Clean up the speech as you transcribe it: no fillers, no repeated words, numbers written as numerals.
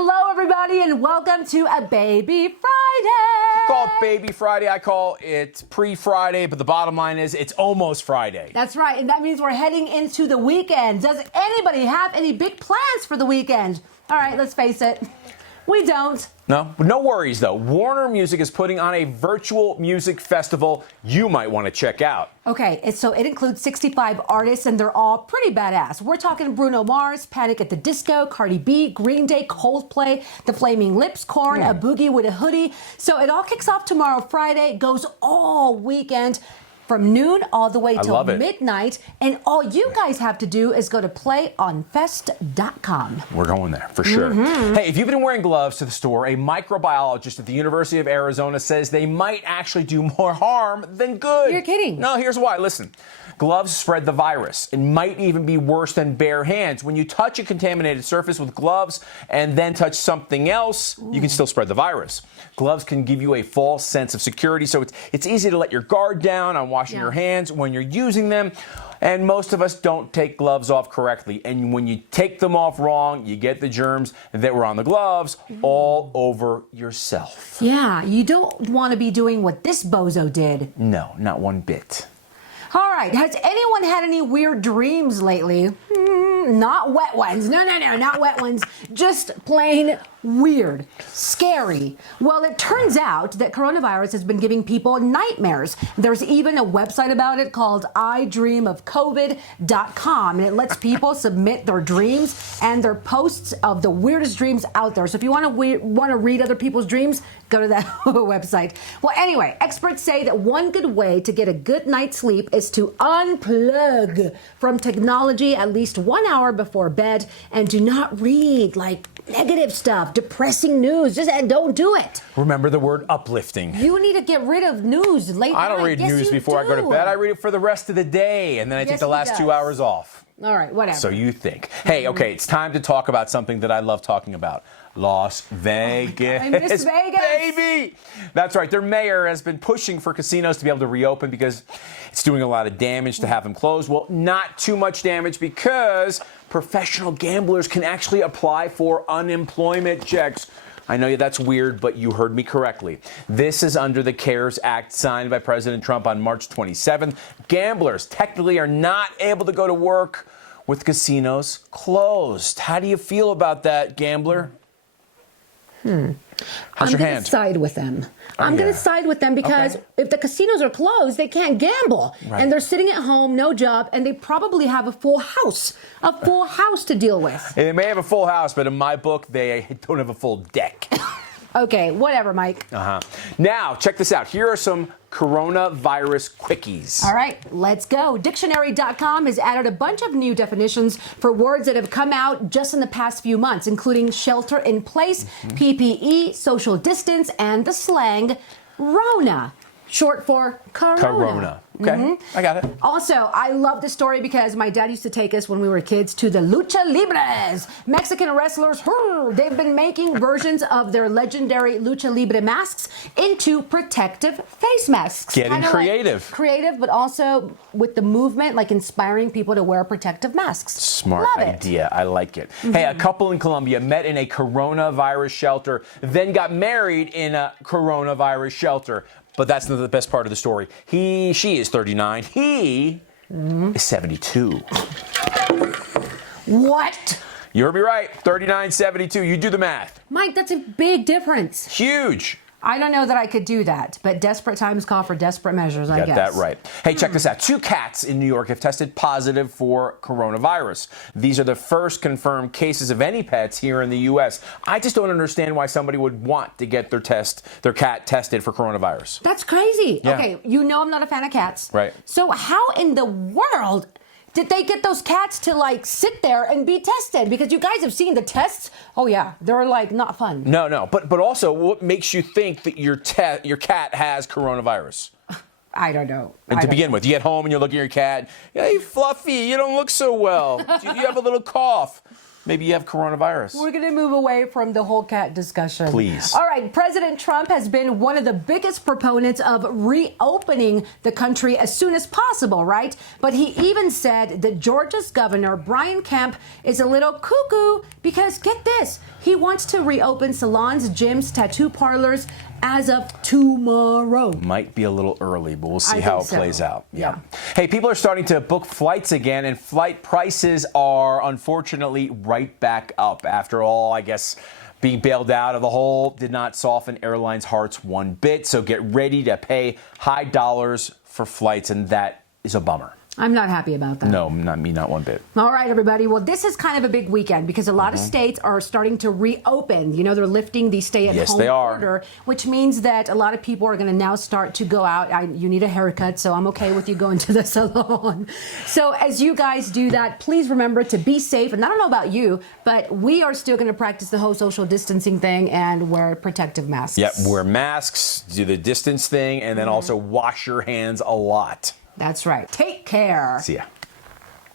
Hello, everybody, and welcome to a Baby Friday. You call it Baby Friday. I call it pre-Friday, but the bottom line is it's almost Friday. That's right, and that means we're heading into the weekend. Does anybody have any big plans for the weekend? All right, let's face it. We don't. No worries, though. Warner Music is putting on a virtual music festival you might want to check out. Okay, so it includes 65 artists, and they're all pretty badass. We're talking Bruno Mars, Panic at the Disco, Cardi B, Green Day, Coldplay, The Flaming Lips, Korn, A Boogie with a Hoodie. So it all kicks off tomorrow, Friday, goes all weekend, from noon all the way till midnight. And all you guys have to do is go to playonfest.com. We're going there for sure. Hey, if you've been wearing gloves to the store, a microbiologist at the University of Arizona says they might actually do more harm than good. You're kidding. No, here's why. Listen. Gloves spread the virus. It might even be worse than bare hands. When you touch a contaminated surface with gloves and then touch something else, you can still spread the virus. Gloves can give you a false sense of security, so it's easy to let your guard down on washing your hands when you're using them. And most of us don't take gloves off correctly. And when you take them off wrong, you get the germs that were on the gloves all over yourself. Yeah, you don't want to be doing what this bozo did. No, not one bit. All right, has anyone had any weird dreams lately? Not wet ones. No, not wet ones. Just plain weird, scary. Well, it turns out that coronavirus has been giving people nightmares. There's even a website about it called idreamofcovid.com, and it lets people submit their dreams and their posts of the weirdest dreams out there. So if you want to read other people's dreams, go to that website. Well, anyway, experts say that one good way to get a good night's sleep is to unplug from technology at least 1 hour before bed, and do not read like negative stuff, depressing news. Just don't do it. Remember the word uplifting. You need to get rid of news late night. I don't read news before I go to bed. I read it for the rest of the day, and then I take the last 2 hours off. All right, whatever. So you think. Hey, okay, it's time to talk about something that I love talking about. Las Vegas. I miss Vegas. Baby! That's right. Their mayor has been pushing for casinos to be able to reopen because it's doing a lot of damage to have them closed. Well, not too much damage because professional gamblers can actually apply for unemployment checks. I know that's weird, but you heard me correctly. This is under the CARES Act signed by President Trump on March 27th. Gamblers technically are not able to go to work with casinos closed. How do you feel about that, gambler? How's your hand? I'm going to side with them. I'm going to side with them because if the casinos are closed, they can't gamble. Right. And they're sitting at home, no job, and they probably have a full house to deal with. They may have a full house, but in my book, they don't have a full deck. Okay, whatever, Mike. Now, check this out. Here are some coronavirus quickies. All right, let's go. Dictionary.com has added a bunch of new definitions for words that have come out just in the past few months, including shelter in place, PPE, social distance, and the slang Rona, short for Corona. Okay, I got it. Also, I love this story because my dad used to take us when we were kids to the Lucha Libres. Mexican wrestlers, they've been making versions of their legendary Lucha Libre masks into protective face masks. Getting creative. Like creative, but also with the movement, like inspiring people to wear protective masks. Smart idea. I like it. Hey, a couple in Colombia met in a coronavirus shelter, then got married in a coronavirus shelter. But that's not the best part of the story. She is 39. He is 72. What? You heard me right. 39, 72. You do the math. Mike, that's a big difference. Huge. I don't know that I could do that, but desperate times call for desperate measures, I guess. Got that right. Hey, check this out. 2 cats in New York have tested positive for coronavirus. These are the first confirmed cases of any pets here in the U.S. I just don't understand why somebody would want to get their cat tested for coronavirus. That's crazy. Yeah. Okay, you know I'm not a fan of cats. Right. So how in the world did they get those cats to like sit there and be tested? Because you guys have seen the tests. Oh yeah, they're like not fun. No. But also, what makes you think that your cat has coronavirus? I don't know. And to begin with, you get home and you look at your cat. Hey, Fluffy, you don't look so well. You have a little cough. maybe you have coronavirus. We're going to move away from the whole cat discussion. Please. All right. President Trump has been one of the biggest proponents of reopening the country as soon as possible, right? But he even said that Georgia's governor, Brian Kemp, is a little cuckoo because, get this, he wants to reopen salons, gyms, tattoo parlors as of tomorrow. Might be a little early, but we'll see I how it think so. plays out. Yeah. Hey, people are starting to book flights again, and flight prices are unfortunately right back up. After all, I guess being bailed out of the hole did not soften airlines' hearts one bit. So get ready to pay high dollars for flights, and that is a bummer. I'm not happy about that. No, not me, not one bit. All right, everybody. Well, this is kind of a big weekend because a lot of states are starting to reopen. You know, they're lifting the stay-at-home order, which means that a lot of people are going to now start to go out. You need a haircut, so I'm okay with you going to the salon. So as you guys do that, please remember to be safe. And I don't know about you, but we are still going to practice the whole social distancing thing and wear protective masks. Yep, wear masks, do the distance thing, and then also wash your hands a lot. That's right. Take care. See ya.